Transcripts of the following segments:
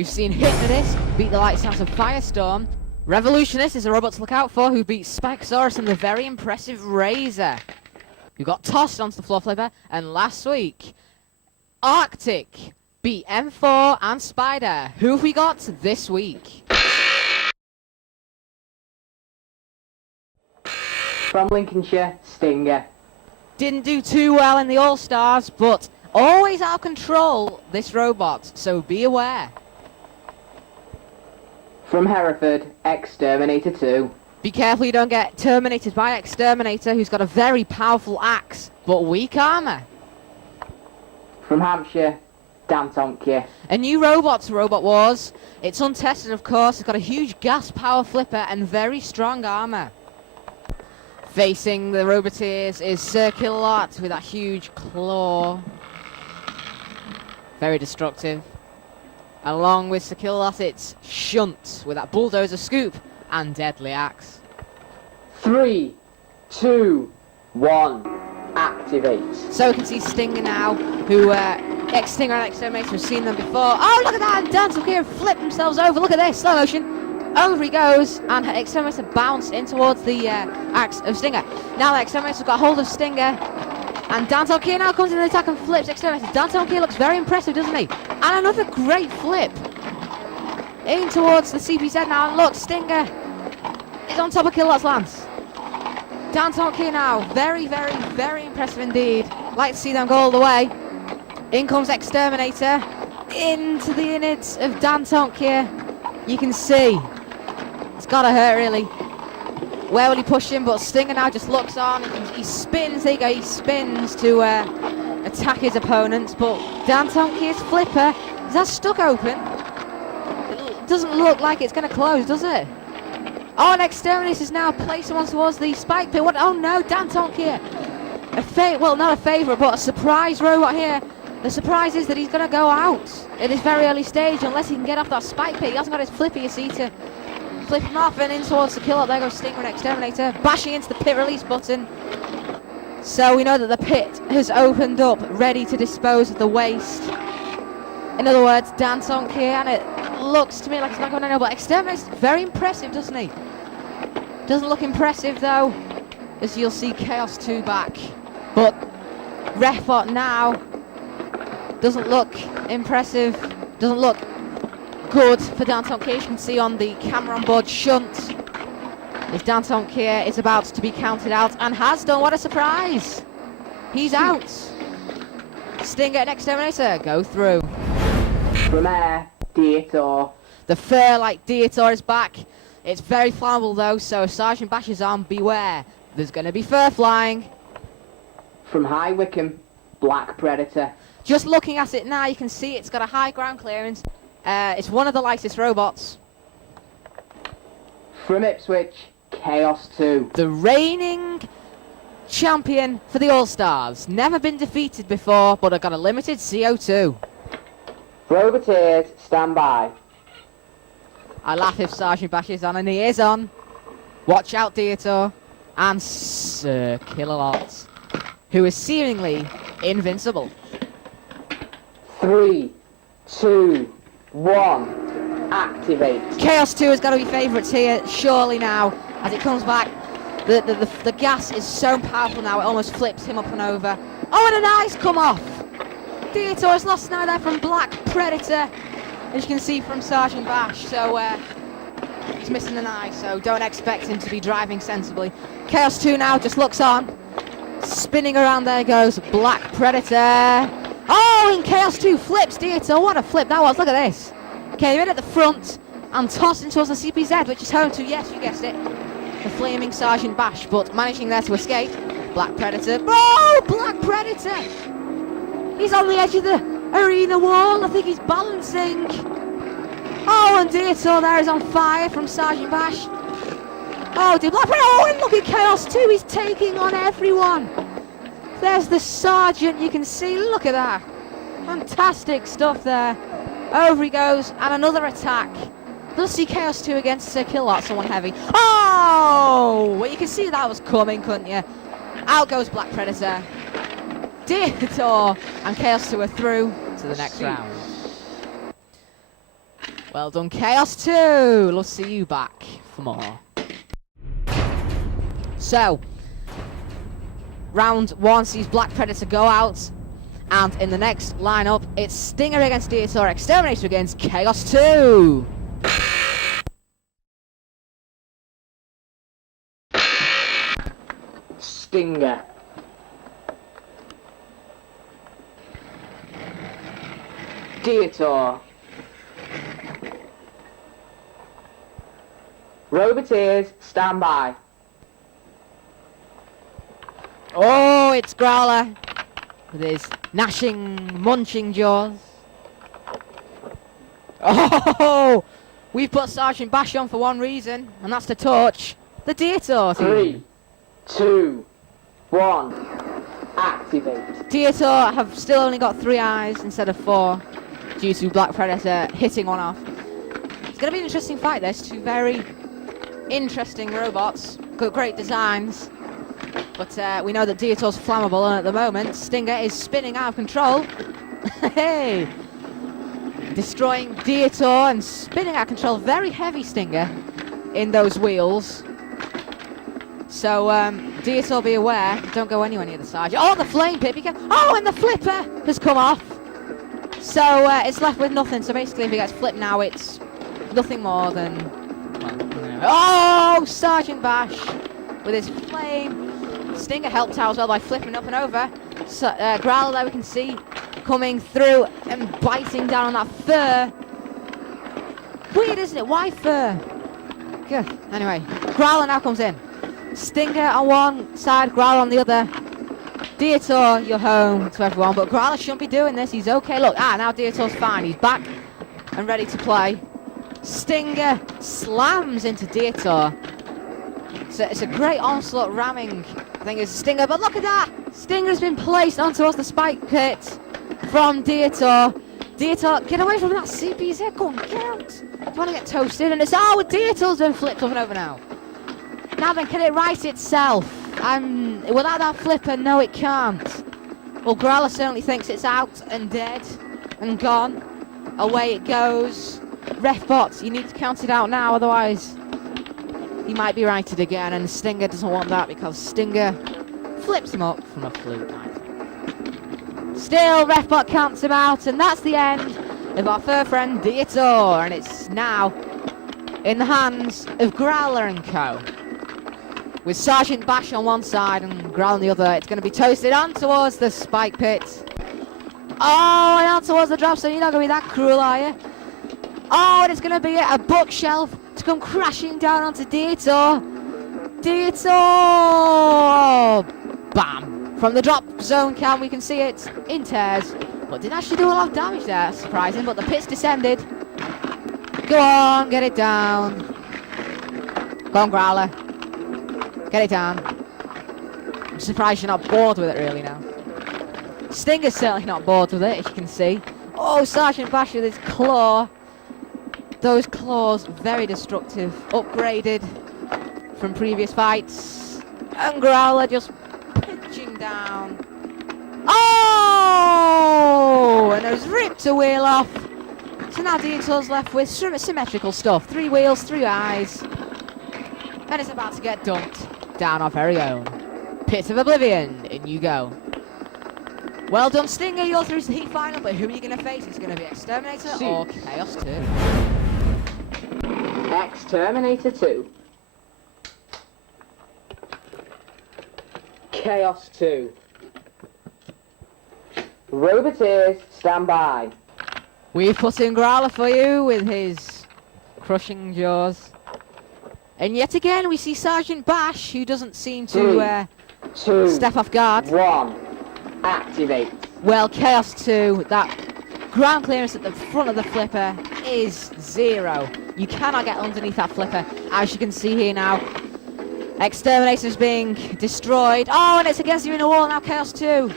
We've seen Hypnotist beat the likes of Firestorm. Revolutionist is a robot to look out for who beat Spikesaurus and the very impressive Razor, who got tossed onto the floor flipper. And last week, Arctic beat M4 and Spider. Who have we got this week? From Lincolnshire, Stinger. Didn't do too well in the All-Stars, but always out of control, this robot, so be aware. From Hereford, X-Terminator 2. Be careful you don't get terminated by X-Terminator, who's got a very powerful axe, but weak armor. From Hampshire, Dantonkia. A new robot to Robot Wars. It's untested, of course. It's got a huge gas power flipper and very strong armor. Facing the Roboteers is Sir Killalot with that huge claw. Very destructive. Along with Sir Killalot, it's Shunt with that bulldozer scoop and deadly axe. 3, 2, 1, activate. So we can see Stinger now, who Stinger and X-Terminator have seen them before. Oh, look at that! And Dance here flip themselves over. Look at this, slow motion. Over he goes, and X-Terminator bounced in towards the axe of Stinger. Now X-Terminator's got hold of Stinger, and Dantonkia now comes in the attack and flips X-Terminator. Dantonkia looks very impressive, doesn't he? And another great flip in towards the CPZ now, and look, Stinger is on top of Killalot's lance. Dantonkia now, very, very, very impressive indeed. Like to see them go all the way. In comes X-Terminator into the innards of Dantonkia. You can see it's gotta hurt really. Where will he push him? But Stinger now just looks on. He spins. There you go. He spins to attack his opponents. But Dantonkia's flipper is that stuck open? It doesn't look like it's gonna close, does it? Oh, and X-Terminator is now placing one towards the spike pit. What? Oh no, Dantonkia. Well, not a favourite, but a surprise robot here. The surprise is that he's going to go out at this very early stage unless he can get off that spike pit. He hasn't got his flipper, you see, to flip him off and in towards the kill. There goes Stinger and X-Terminator, bashing into the pit release button. So we know that the pit has opened up, ready to dispose of the waste. In other words, Dantonkia, and it looks to me like it's not going anywhere, but X-Terminator's very impressive, doesn't he? Doesn't look impressive, though, as you'll see Chaos 2 back. But Refbot now doesn't look impressive, doesn't look good for Dantonkia. You can see on the camera on board Shunt as Dantonkia is about to be counted out and has done. What a surprise! He's out. Stinger and X-Terminator go through. From Air, Dietor. The fur-like Dietor is back. It's very flammable though, so if Sergeant Bash is on, beware. There's going to be fur flying. From High Wycombe, Black Predator. Just looking at it now, you can see it's got a high ground clearance. It's one of the lightest robots. From Ipswich, Chaos 2. The reigning champion for the All-Stars. Never been defeated before, but have got a limited CO2. Roboteers, stand by. I laugh if Sergeant Bash is on, and he is on. Watch out, Dietor. And Sir Killalot, who is seemingly invincible. 3, 2, 1, activate. Chaos 2 has got to be favourites here, surely now, as it comes back. The gas is so powerful now, it almost flips him up and over. Oh, and an eye's come off! Dietor has lost now there from Black Predator, as you can see from Sergeant Bash, so he's missing an eye, so don't expect him to be driving sensibly. Chaos 2 now just looks on, spinning around, there goes Black Predator. Oh, and Chaos 2 flips Dietor. What a flip that was. Look at this. Okay, they're in at the front and tossing towards the CPZ, which is home to, yes, you guessed it, the flaming Sergeant Bash, but managing there to escape. Black Predator. Oh, Black Predator. He's on the edge of the arena wall. I think he's balancing. Oh, and Dietor there is on fire from Sergeant Bash. Oh, dear. Black Predator. Oh, and look at Chaos 2. He's taking on everyone. There's the Sergeant, you can see, look at that. Fantastic stuff there. Over he goes, and another attack. Does see Chaos 2 against Sir Killalot, someone heavy. Oh! Well, you can see that was coming, couldn't you? Out goes Black Predator. Dietor and Chaos 2 are through to the next round. Well done, Chaos 2. Let's see you back for more. So, round 1 sees Black Predator go out. And in the next lineup, it's Stinger against Dietor, X-Terminator against Chaos 2. Stinger. Dietor. Roboteers, stand by. Oh, it's Growler with his gnashing, munching jaws. Oh, we've put Sergeant Bash on for one reason, and that's to torch the Dietor team. 3, 2, 1, activate. Dietor have still only got 3 eyes instead of 4 due to Black Predator hitting one off. It's going to be an interesting fight, this. 2 very interesting robots, got great designs. But we know that Dietor's flammable, and at the moment, Stinger is spinning out of control. Hey! Destroying Dietor and spinning out of control. Very heavy Stinger in those wheels. So, Dietor, be aware. Don't go anywhere near the side. Oh, the flame pit! Oh, and the flipper has come off. So, it's left with nothing. So basically, if he gets flipped now, it's nothing more than... Well, oh, Sergeant Bash with his flame. Stinger helped out as well by flipping up and over. So, Growler there we can see coming through and biting down on that fur. Weird, isn't it? Why fur? Good. Anyway, Growler now comes in. Stinger on one side, Growler on the other. Dietor, you're home to everyone, but Growler shouldn't be doing this. He's okay. Look, now Dietor's fine. He's back and ready to play. Stinger slams into Dietor. So it's a great onslaught ramming. I think it's Stinger, but look at that! Stinger's been placed onto us the spike pit from Dietor. Dietor, get away from that CPZ, go on, get out! You want to get toasted, and it's, oh, Dietor's been flipped up and over now. Now then, can it right itself? Without that flipper, no it can't. Well, Growler certainly thinks it's out and dead and gone. Away it goes. Refbot, you need to count it out now, otherwise he might be righted again, and Stinger doesn't want that because Stinger flips him up from a fluke, I think. Still, Refbot counts him out, and that's the end of our fur friend Dietor, and it's now in the hands of Growler and co. With Sergeant Bash on one side and Growler on the other, it's going to be toasted on towards the spike pit. Oh, and on towards the drop zone. You're not going to be that cruel, are you? Oh, and it's going to be a bookshelf to come crashing down onto Dietor. Dietor! Bam! From the drop zone cam, we can see it in tears. But didn't actually do a lot of damage there, surprising. But the pit's descended. Go on, get it down. Go on, Growler. Get it down. I'm surprised you're not bored with it really now. Stinger's certainly not bored with it, as you can see. Oh, Sergeant Bash with his claw. Those claws, very destructive. Upgraded from previous fights. And Growler just pitching down. Oh! And it was ripped a wheel off. So now Dietor's left with symmetrical stuff. 3 wheels, 3 eyes. And it's about to get dumped down our very own Pit of Oblivion. In you go. Well done, Stinger. You're through to the heat final, but who are you going to face? It's going to be X-Terminator or Chaos 2. X-Terminator 2. Chaos 2. Roboteers, stand by. We've put in Growler for you with his crushing jaws. And yet again, we see Sergeant Bash, who doesn't seem to 2, step off guard. 1, activate. Well, Chaos 2, that ground clearance at the front of the flipper is 0. You cannot get underneath that flipper, as you can see here now. X-Terminator's being destroyed. Oh, and it's against you in a wall now, Chaos 2.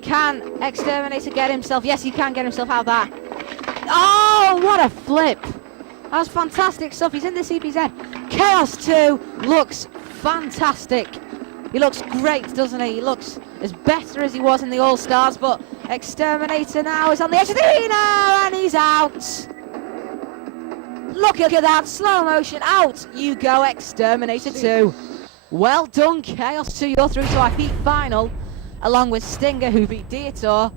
Can X-Terminator get himself? Yes, he can get himself out of that. Oh, what a flip. That was fantastic stuff. He's in the CPZ. Chaos 2 looks fantastic. He looks great, doesn't he? He looks as better as he was in the All-Stars, but X-Terminator now is on the edge of the arena, and he's out. Look at that, slow motion, out you go, X-Terminator 2. Well done, Chaos 2, you're through to our heat final, along with Stinger, who beat Dietor.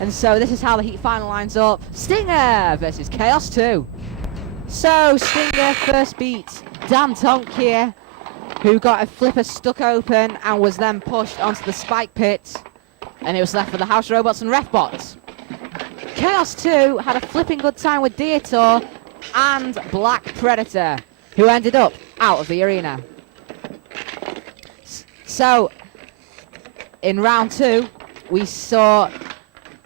And so this is how the heat final lines up. Stinger versus Chaos 2. So, Stinger first beat Dan Tonk here, who got a flipper stuck open and was then pushed onto the spike pit. And it was left for the house robots and ref bots. Chaos 2 had a flipping good time with Dietor and Black Predator, who ended up out of the arena. So, in round 2, we saw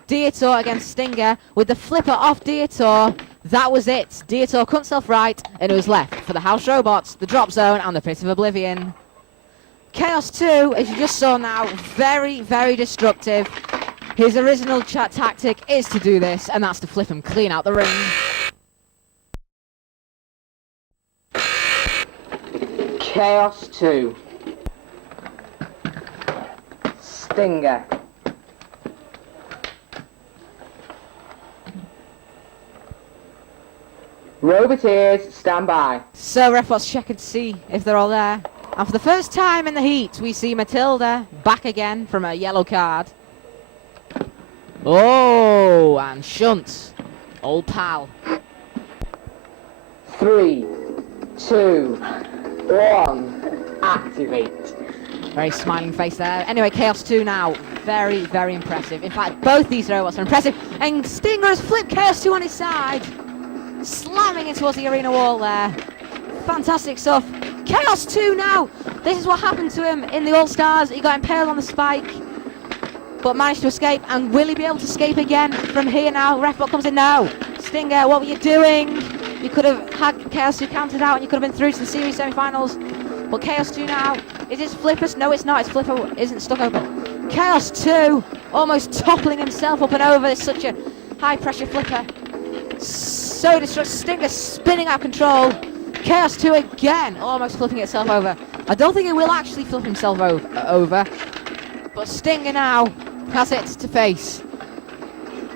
Dietor against Stinger with the flipper off Dietor. That was it. Dietor couldn't self-right, and it was left for the house robots, the drop zone, and the pit of oblivion. Chaos 2, as you just saw now, very, very destructive. His original tactic is to do this, and that's to flip him clean out the ring. Chaos 2. Stinger. Roboteers, stand by. So Refbots check and see if they're all there. And for the first time in the heat, we see Matilda back again from a yellow card. Oh, and Shunt, old pal. 3, 2, 1. Activate. Very smiling face there. Anyway, Chaos 2 now. Very, very impressive. In fact, both these robots are impressive. And Stinger has flipped Chaos 2 on his side. Slamming it towards the arena wall there. Fantastic stuff. Chaos 2 now. This is what happened to him in the All-Stars. He got impaled on the spike, but managed to escape. And will he be able to escape again from here now? Refbot comes in now. Stinger, what were you doing? You could have had Chaos 2 counted out and you could have been through to the series semi-finals. But Chaos 2 now, is his flippers? No, it's not. His flipper isn't stuck open. Chaos 2 almost toppling himself up and over. It's such a high-pressure flipper. So destructive. Stinger spinning out of control. Chaos 2 again, almost flipping itself over. I don't think it will actually flip himself over. But Stinger now has it to face.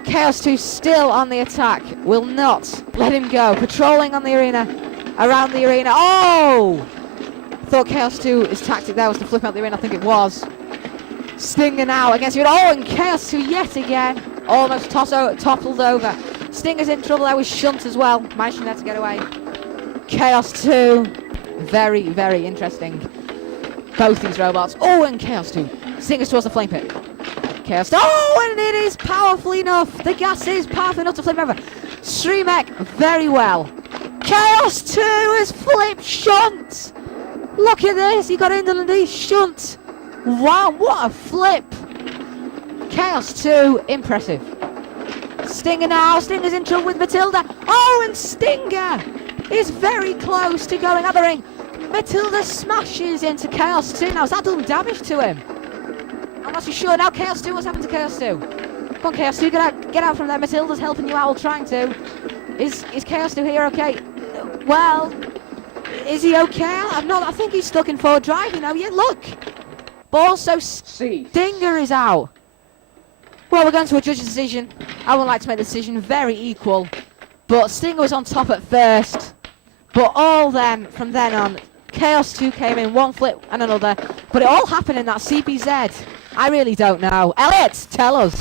Chaos 2 still on the attack. Will not let him go. Patrolling on the arena. Around the arena. Oh! Thought Chaos 2's tactic there was to flip out the arena. I think it was. Stinger now against you. Oh, and Chaos 2 yet again. Almost toppled over. Stinger's in trouble there with Shunt as well. Managing there to get away. Chaos 2. Very, very interesting. Both these robots. Oh, and Chaos 2. Stinger's towards the flame pit. Chaos 2. Oh, and it is powerful enough. The gas is powerful enough to flip him over. Streamek very well. Chaos 2 has flipped Shunt. Look at this. He got underneath Shunt. Wow, what a flip. Chaos 2, impressive. Stinger now. Stinger's in trouble with Matilda. Oh, and Stinger is very close to going at the ring. Matilda smashes into Chaos 2. Now, has that done damage to him? I'm not too sure. Now, Chaos 2, what's happened to Chaos 2? Come on, Chaos 2, get out from there. Matilda's helping you out, or trying to. Is Chaos 2 here okay? Well, is he okay? I think he's stuck in forward drive, you know. Yeah, look. But also, Stinger is out. Well, we're going to a judge's decision. I would like to make the decision very equal. But Stinger was on top at first. But from then on, Chaos 2 came in, one flip and another. But it all happened in that CPZ. I really don't know. Elliot, tell us.